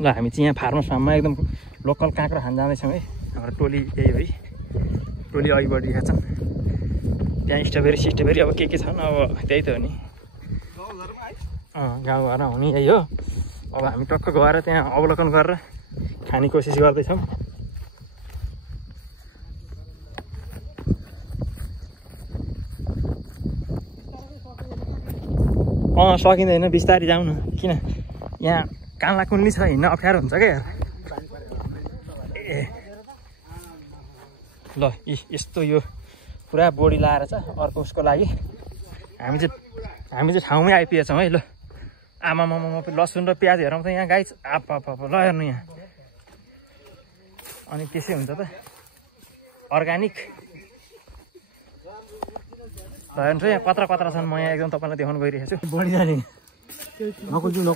ल हामी चाहिँ यहाँ फार्मर फार्ममा एकदम लोकल काँक्रो खान जाँदैछौँ है। हाम्रो टोली यही हो है, टोली अघि बढिरहेका छन्। त्यहाँ स्ट्रबेरी सिस्ट्रबेरी अब के छन्, अब त्यही त हो नि, गाउँघरमा हुने यही हो। अब हामी टक्क गएर त्यहाँ अवलोकन गरेर खाने कोसिस गर्दैछौँ। सकिँदैन, बिस्तारै जाउँ न, किन यहाँ कान्ला कुन्ली छ, हिँड्न अप्ठ्यारो हुन्छ क्या। ए ल यस्तो यो पुरा बोडी लाएर छ अर्को उसको लागि। हामी चाहिँ ठाउँमै आइपुगेछौँ है। ल आमामामा लसुन र प्याज हेरौँ त यहाँ गाई आप ल हेर्नु यहाँ। अनि त्यसै हुन्छ त अर्ग्यानिक। ल हेर्नुहोस् यहाँ कत्रा कत्रा छन्, म यहाँ एकदम तपाईँलाई देखाउनु गइरहेको छु। बढी जाने कुल्चिनु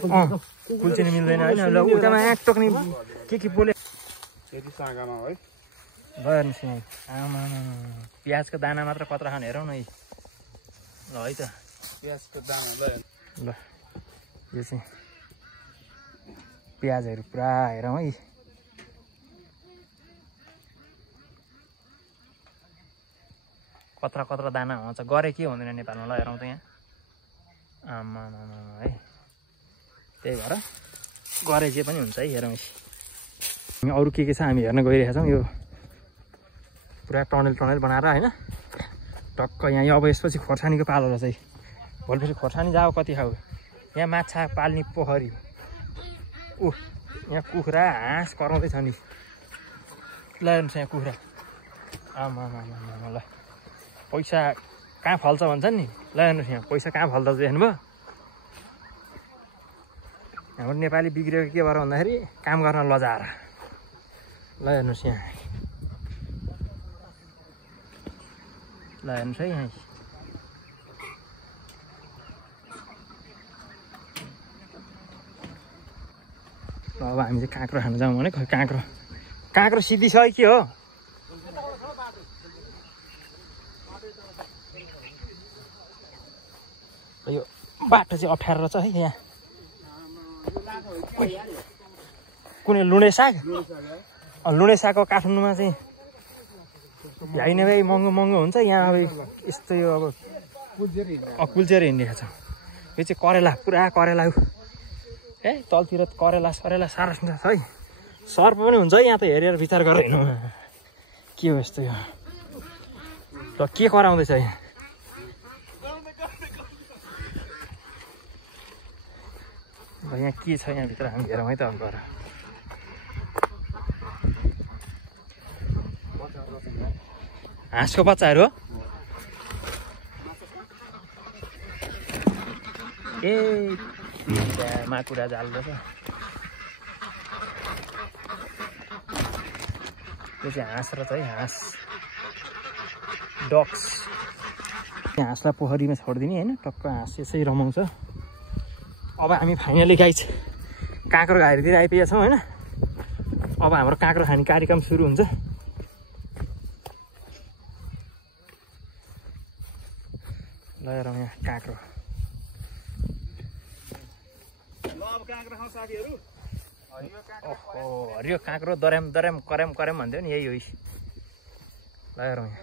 मिल्दैन होइन। ल उतामा आँट टोक्ने के बोले सागामा है। ल हेर्नुहोस् यहाँ आमा प्याजको दाना मात्र कत्रा खान हेरौँ न है। ल है त प्याजको दाना ल यो चाहिँ प्याजहरू पुरा हेरौँ है। कत्रा कत्रा दाना हुन्छ, गरे के हुँदैन नेपालमा। ल हेरौँ त यहाँ आमा है, त्यही भएर गरे जे पनि हुन्छ है। हेरौँ हामी अरू के छ हामी हेर्न गइरहेका छौँ। यो पुरा टनल बनाएर होइन टक्क यहाँ। अब यसपछि खोर्सानीको पालो रहेछ है। भोलिपछि खोर्सानी जाऊ कति खाऊ। यहाँ माछा पाल्ने पोखरी, यहाँ कुखुरा हाँस कराउँदैछ नि। ल हेर्नुहोस् यहाँ कुखुरा आमा ल पैसा कहाँ फल्छ भन्छन् नि। ल हेर्नुहोस् यहाँ पैसा कहाँ फल्छ देख्नुभयो। हाम्रो नेपाली बिग्रेको के भएर भन्दाखेरि काम गर्न लजाएर। ल हेर्नुहोस् यहाँ, ल हेर्नुहोस् है यहाँ। अब हामी चाहिँ काँक्रो खान जाउँ भने काँक्रो सिधी छ है के हो। यो बाटो चाहिँ अप्ठ्यारो रहेछ है यहाँ। कुनै लुणे साग, लुणे सागको काठमाडौँमा चाहिँ भ्याइने भाइ महँगो हुन्छ। यहाँ अब यस्तो यो अब कुल्चेर हिँडिरहेको छ। यो चाहिँ करेला, पुरा करेला ए तलतिर करेला सरेला साह्रो छ है। सर्प पनि हुन्छ है यहाँ त, हेरेर विचार गरेर हिँड्नु। के हो यस्तो यो ल के कराउँदैछ यहाँ। यहाँ के छ यहाँभित्र हामी हेरौँ है त अब गएर। हाँसको बच्चाहरू हो ए, माकुरा जाल रहेछ। त्यो चाहिँ हाँस रहेछ है, हाँस डक्स। हाँसलाई पोखरीमा छोडिदिने होइन, टक्क हाँस यसै रमाउँछ। अब हामी फाइनली गाइस काँक्रो घारीतिर आइपुगेका छौँ होइन। अब हाम्रो काँक्रो खाने कार्यक्रम सुरु हुन्छ। ल हेरौँ यहाँ काँक्रो। ओहो हरियो काँक्रो दर्याम करेम भन्थ्यो नि, यही हो। ल हेरौँ यहाँ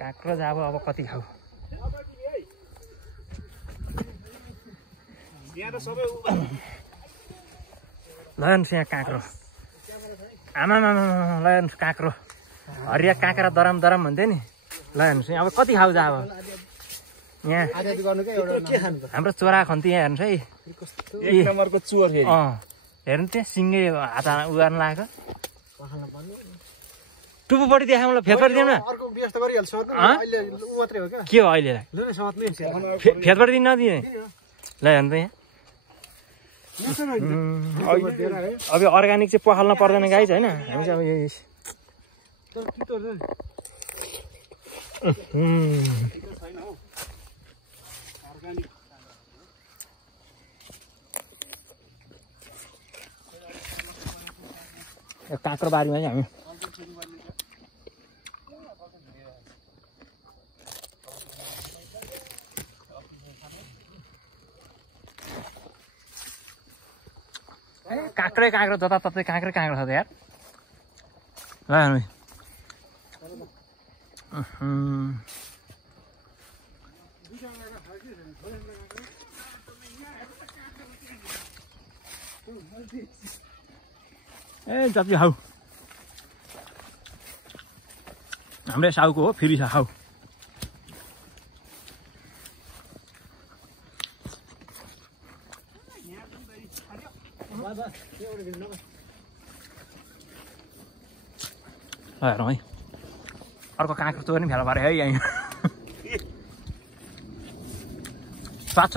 काँक्रो चाहिँ अब कति खाऊ। ल हेर्नुहोस् यहाँ काँक्रो आमामा, ल हेर्नुहोस् काँक्रो हरिया काँक्रा दराम भन्थ्यो नि। ल हेर्नुहोस् यहाँ अब कति खाऊ जा। अब यहाँ हाम्रो चोरा खन्ती यहाँ हेर्नुहोस् है, एक नम्बरको चोर। हेर्नु त्यहाँ सिङ्गै हात उगार्नु लागेको। टुप्पोपट्टि देखाउँ ल, फेदपट्टि दिउँ न। के हो अहिले फेदपट्टि दिन नदिने। ल हेर्नु त यहाँ अब अर्ग्यानिक चाहिँ पखाल्न पर्दैन गाई होइन। हामी चाहिँ अब यो काँक्रो बारीमा चाहिँ हामी काँक्रै काँक्रो जताततै काँक्रै काँक्रो छ त यार ल हेर्नु ए जति खाऊ हाम्रै साउको हो फेरि छ खाऊ हेरौँ है अर्को काँक्रो चोर नि फेला पारे है यहाँ स्वाद छ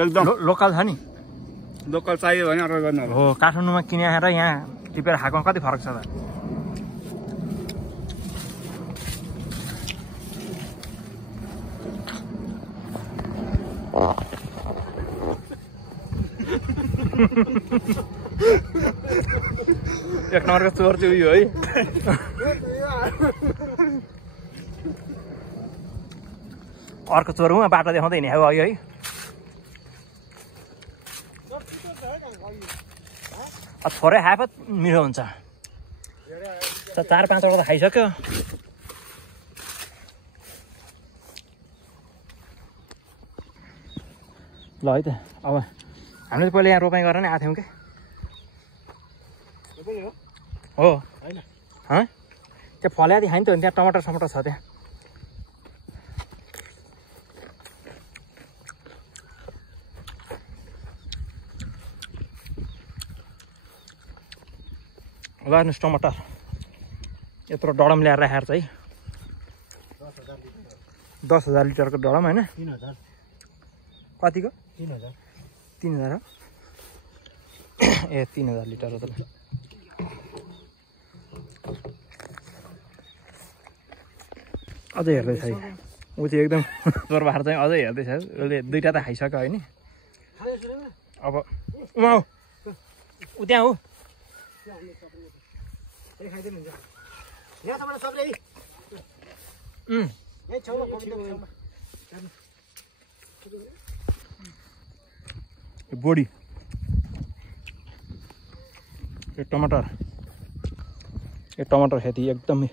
एकदम लोकल छ नि लोकल चाहियो भने अर्डर गर्नु हो काठमाडौँमा किने आएर यहाँ टिपेर खाएकोमा कति फरक छ त एक नम्बरको चोर चाहिँ उयो है अर्को चोर हुँ बाटो देखाउँदै हिँडे अब अघि है थोरै खाए पो मिठो हुन्छ त 4-5 वटा त खाइसक्यो ल है त अब हामीले त पहिला यहाँ रोपाइँ गरेर नै आएको थियौँ क्या हो त्यो फल्यादी खायो नि त त्यहाँ टमाटर समटर छ त्यहाँ ल हेर्नुहोस् टमाटर यत्रो डरम ल्याएर राखेर चाहिँ 10,000 लिटरको डरम होइन 3,000 कतिको 3,000 3,000 हो ए 3,000 लिटर हो त अझै हेर्दैछ ऊ चाहिँ एकदम चोर बाख्रा चाहिँ अझै हेर्दैछ उसले दुईवटा त खाइसक्यो होइन अब उमा हो ऊ त्यहाँ हो बोडी यो टमाटर खेती एकदमै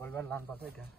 बलबल लानुपर्छ है त्यहाँ